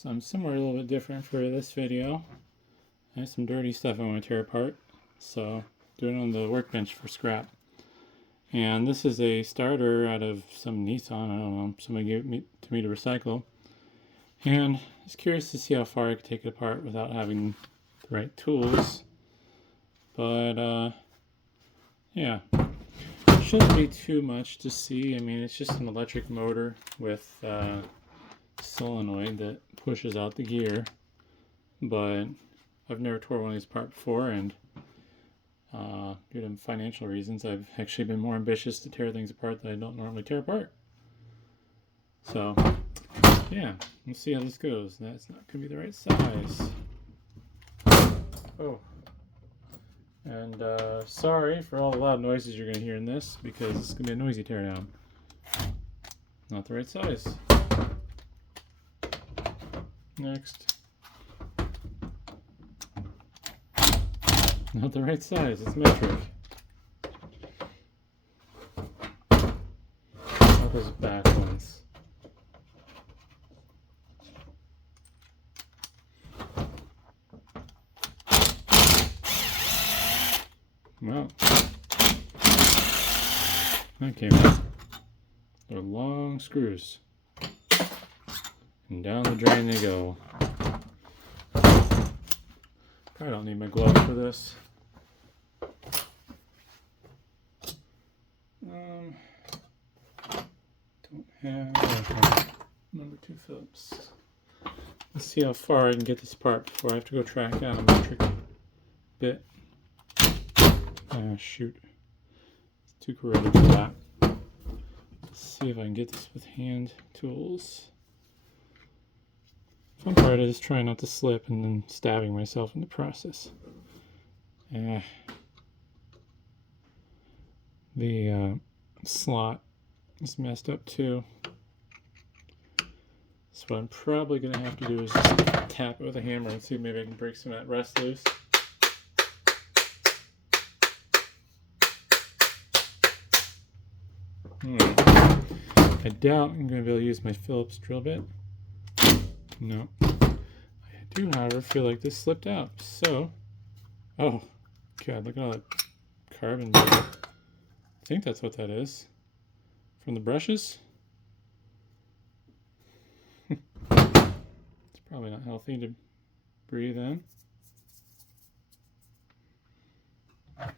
So I'm somewhere a little bit different for this video. I have some dirty stuff I want to tear apart, so doing it on the workbench for scrap. And this is a starter out of some Nissan, I don't know, somebody gave it to me to recycle. And I was curious to see how far I could take it apart without having the right tools. But yeah, shouldn't be too much to see. I mean, it's just an electric motor with solenoid that pushes out the gear, but I've never tore one of these apart before, and due to financial reasons I've actually been more ambitious to tear things apart that I don't normally tear apart. So yeah, let's see how this goes. That's not going to be the right size. Oh, and sorry for all the loud noises you're going to hear in this, because it's going to be a noisy teardown. Not the right size. Next. Not the right size, it's metric. Not those back ones. Well, that came out. They're long screws. And down the drain they go. Probably don't need my glove for this. Don't have number 2 Phillips. Let's see how far I can get this apart before I have to go track down a metric bit. Ah, shoot. It's too corroded for that. Let's see if I can get this with hand tools. Fun part is trying not to slip and then stabbing myself in the process. The slot is messed up too. So what I'm probably going to have to do is just tap it with a hammer and see if maybe I can break some of that rust loose. I doubt I'm going to be able to use my Phillips drill bit. No. I do, however, feel like this slipped out. So, oh, God, look at all that carbon. I think that's what that is. From the brushes. It's probably not healthy to breathe in. Oh,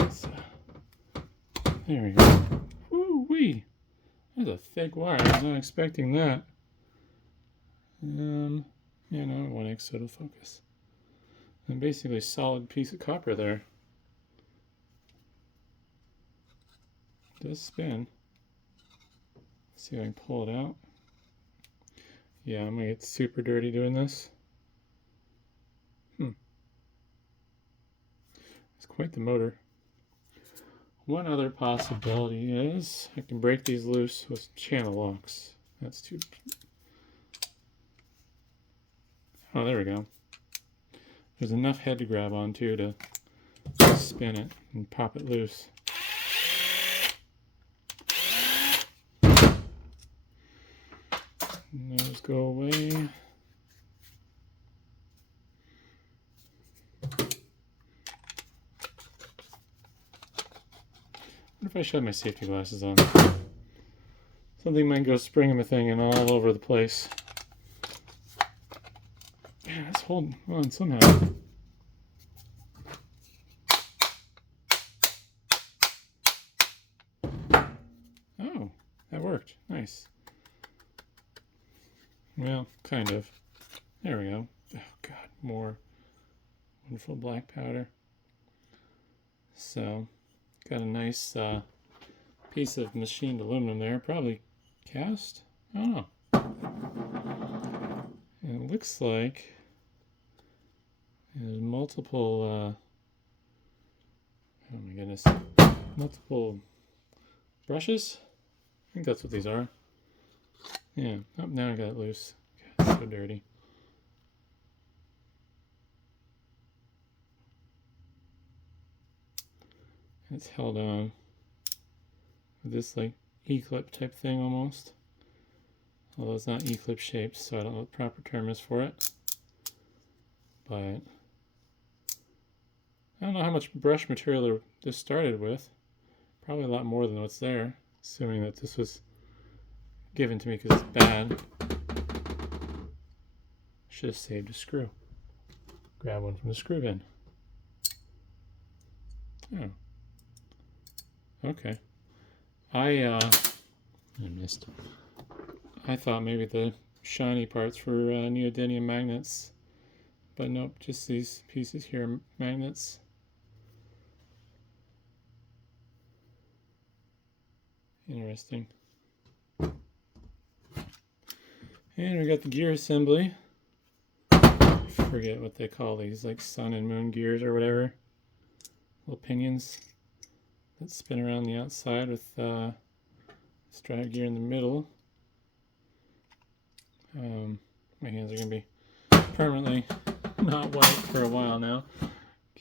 man. There we go. Woo-wee. That's a thick wire. I was not expecting that. Yeah, no, it won't X, so it'll focus. And basically a solid piece of copper there. It does spin. Let's see if I can pull it out. Yeah, I'm gonna get super dirty doing this. It's quite the motor. One other possibility is I can break these loose with channel locks. That's too... Oh, there we go. There's enough head to grab onto to spin it and pop it loose. And those go away. What if I shove my safety glasses on? Something might go spring a thing and all over the place. Yeah, it's holding on somehow. Oh, that worked. Nice. Well, kind of. There we go. Oh, God, more wonderful black powder. So, got a nice piece of machined aluminum there. Probably cast? I don't know. And it looks like there's multiple, oh my goodness, multiple brushes? I think that's what these are. Yeah, oh, now I got it loose. God, it's so dirty. It's held on with this like E-clip type thing almost. Although it's not E-clip shaped, so I don't know what the proper term is for it. But I don't know how much brush material this started with. Probably a lot more than what's there, assuming that this was given to me because it's bad. Should have saved a screw. Grab one from the screw bin. Oh. Okay. I missed. I thought maybe the shiny parts were neodymium magnets, but nope, just these pieces here are magnets. Interesting. And we got the gear assembly. Forget what they call these, like sun and moon gears or whatever. Little pinions that spin around the outside with this drive gear in the middle. My hands are going to be permanently not white for a while now.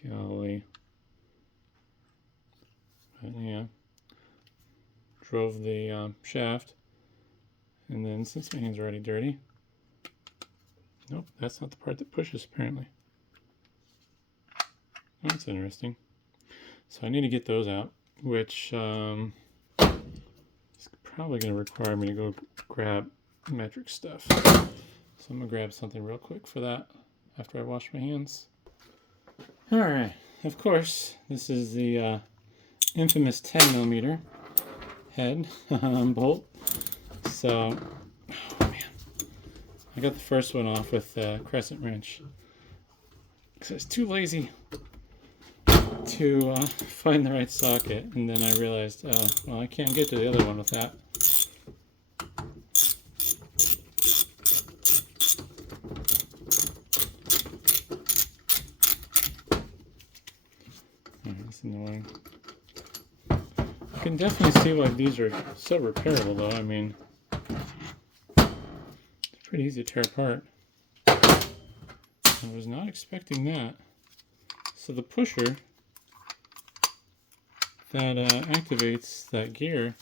Golly. But yeah. Drove the shaft. And then since my hands are already dirty. Nope, that's not the part that pushes apparently. That's interesting. So I need to get those out, which is probably going to require me to go grab metric stuff. So I'm going to grab something real quick for that after I wash my hands. Alright, of course, this is the infamous 10mm head bolt. So, oh man, I got the first one off with a crescent wrench because I was too lazy to find the right socket, and then I realized, oh, well, I can't get to the other one with that. That's annoying. You can definitely see why these are so repairable, though. I mean, it's pretty easy to tear apart. I was not expecting that. So the pusher that activates that gear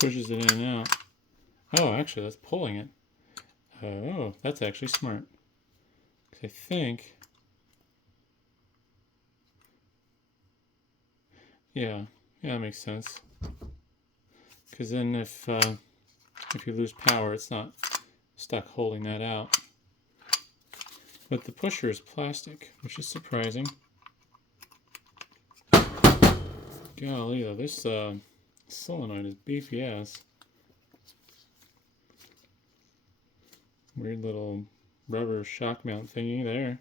pushes it in and out. Oh, actually, that's pulling it. Oh, that's actually smart. 'Cause I think, yeah, that makes sense. Because then if you lose power, it's not stuck holding that out. But the pusher is plastic, which is surprising. Golly, though, this solenoid is beefy ass. Weird little rubber shock mount thingy there.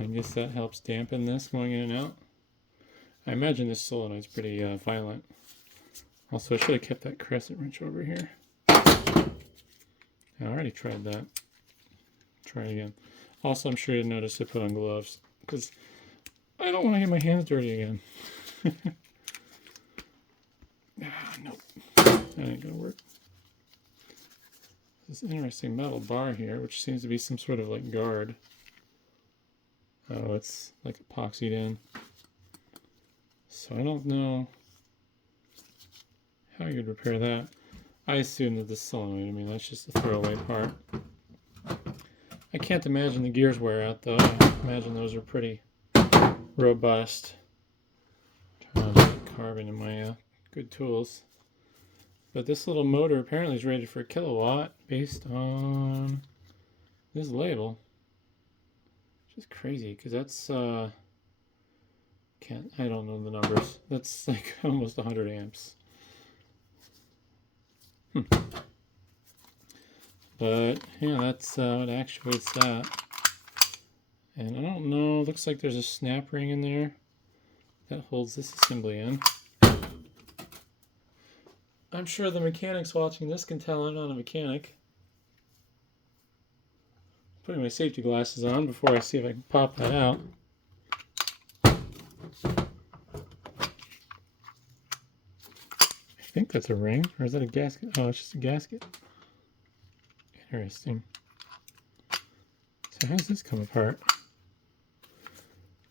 I guess that helps dampen this going in and out. I imagine this solenoid's pretty violent. Also, I should have kept that crescent wrench over here. I already tried that. Try it again. Also, I'm sure you noticed I put on gloves because I don't want to get my hands dirty again. Nope. That ain't gonna work. This interesting metal bar here, which seems to be some sort of like guard. Oh, it's like epoxied in. So I don't know how you'd repair that. I assume that the solenoid, I mean, that's just a throwaway part. I can't imagine the gears wear out though. I imagine those are pretty robust. Trying to get carbon in my good tools. But this little motor apparently is rated for a kilowatt based on this label. Which is crazy because that's I don't know the numbers. That's like almost 100 amps. But yeah, that's what actuates that. And I don't know, looks like there's a snap ring in there that holds this assembly in. I'm sure the mechanics watching this can tell I'm not a mechanic. Putting my safety glasses on before I see if I can pop that out. I think that's a ring, or is that a gasket? Oh, it's just a gasket. Interesting. So how does this come apart?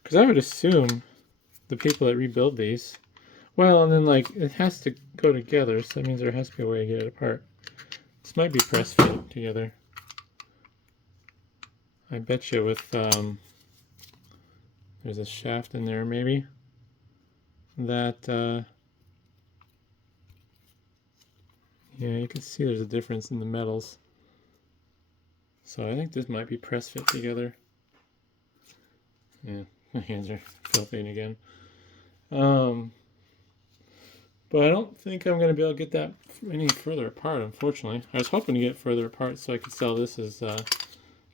Because I would assume the people that rebuild these, Well, and then like it has to go together, so that means there has to be a way to get it apart. This might be press fit together. I bet you with there's a shaft in there maybe that yeah, you can see there's a difference in the metals. So I think this might be press fit together. Yeah, my hands are filthy again. But I don't think I'm going to be able to get that any further apart, unfortunately. I was hoping to get it further apart so I could sell this as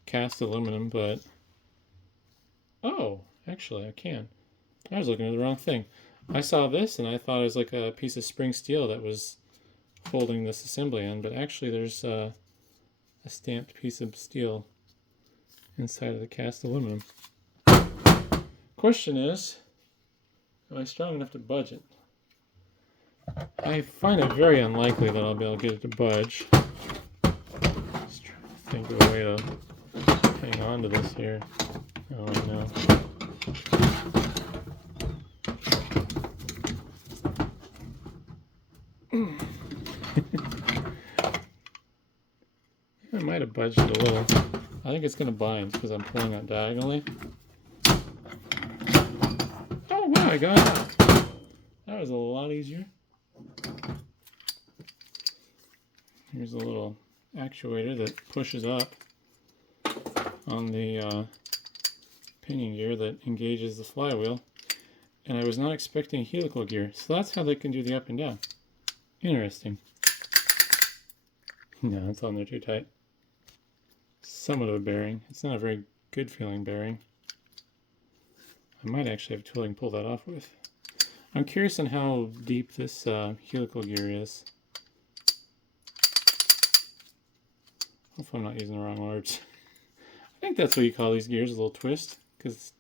cast aluminum, but... Oh, actually I can. I was looking at the wrong thing. I saw this and I thought it was like a piece of spring steel that was holding this assembly in, but actually there's a stamped piece of steel inside of the cast aluminum. Question is, am I strong enough to budge it? I find it very unlikely that I'll be able to get it to budge. Just trying to think of a way to hang on to this here. Oh, I know. I might have budged it a little. I think it's going to bind because I'm pulling that diagonally. Oh wow, I got it. That was a lot easier. Here's a little actuator that pushes up on the pinion gear that engages the flywheel. And I was not expecting a helical gear, so that's how they can do the up and down. Interesting. No, it's on there too tight. Somewhat of a bearing. It's not a very good feeling bearing. I might actually have a tool I can pull that off with. I'm curious on how deep this helical gear is. Hopefully I'm not using the wrong words. I think that's what you call these gears, a little twist, because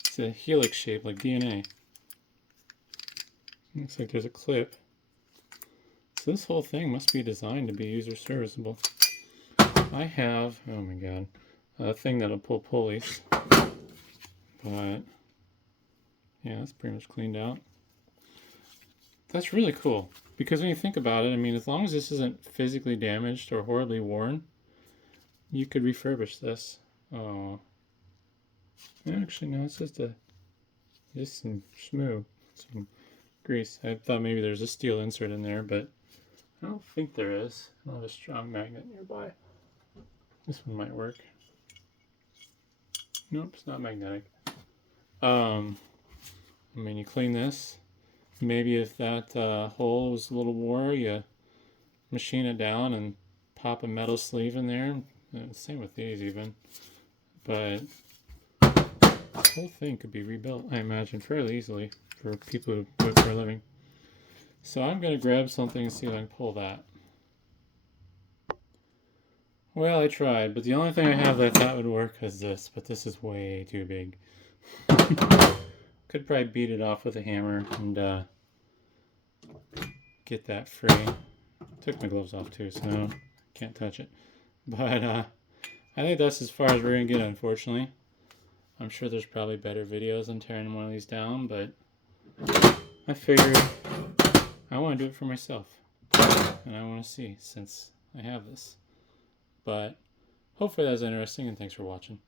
it's a helix shape like DNA. Looks like there's a clip. So this whole thing must be designed to be user serviceable. I have, oh my god, a thing that'll pull pulleys. But yeah, that's pretty much cleaned out. That's really cool, because when you think about it, I mean, as long as this isn't physically damaged or horribly worn, you could refurbish this. Oh, actually, no, it's just some schmoo, some grease. I thought maybe there's a steel insert in there, but I don't think there is. I don't have a strong magnet nearby. This one might work. Nope, it's not magnetic. I mean, you clean this. Maybe if that hole was a little wore, you machine it down and pop a metal sleeve in there. Same with these even. But the whole thing could be rebuilt, I imagine, fairly easily for people who do it for a living. So I'm going to grab something and see if I can pull that. Well, I tried, but the only thing I have that I thought would work is this, but this is way too big. Could probably beat it off with a hammer and get that free. Took my gloves off too, so can't touch it. But I think that's as far as we're going to get, unfortunately. I'm sure there's probably better videos on tearing one of these down, but I figured I want to do it for myself. And I want to see, since I have this. But hopefully that was interesting, and thanks for watching.